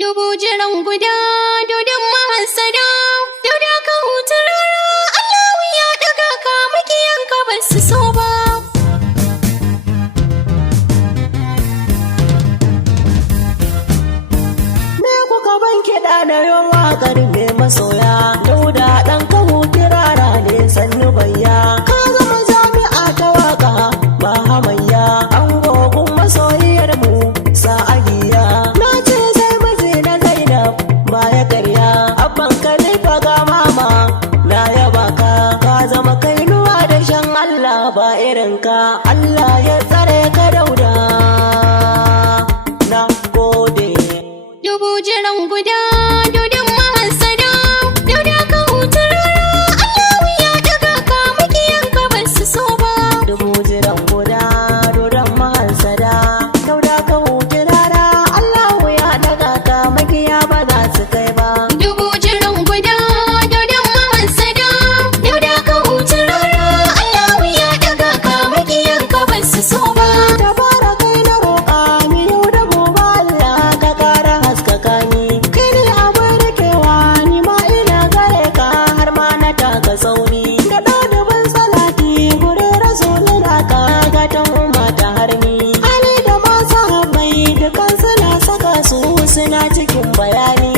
Dubu jiran guda dodon mahassada, dauda ka huta rara, Allahu ya daga ka makiyanka ba su so ba. Me kuka ban kiɗa da yawa karfe masoya, dauda ɗan ka huta rara ne sannu bayya. Ka zama jami'a ta waka ba hamayya, an gogun masoyiyar mu sa'adiya. Na ce sai mace na Zainab baya karya, abban Khalifa ga mama na yaba ka. Ka zama kainuwa da shan Allah ba irin ka, Allah ya tsare ka dauda. Na gode. Dubu jiran guda dodon mahassada, dauda ka huta rara, Allahu ya daga ka makiyanka ba su so ba. Dubu jiran guda dodon mahassada, dauda ka huta rara, Allahu ya daga ka makiya ba za su kai ba. Dubu jiran guda dodon mahassada, dauda ka huta rara, Allahu ya daga ka makiyanka ba su so ba. Tabara kai na roƙa ni yau da gobe Allah ka ƙara haskaka ni. Kai ne abin rikewa ni ma ina gare ka har ma na taka sauni. Da ɗalibin salati gurin rasulina ka gatan umma ta harmi. Ali da masu habbai dukan suna saka su suna cikin bayani.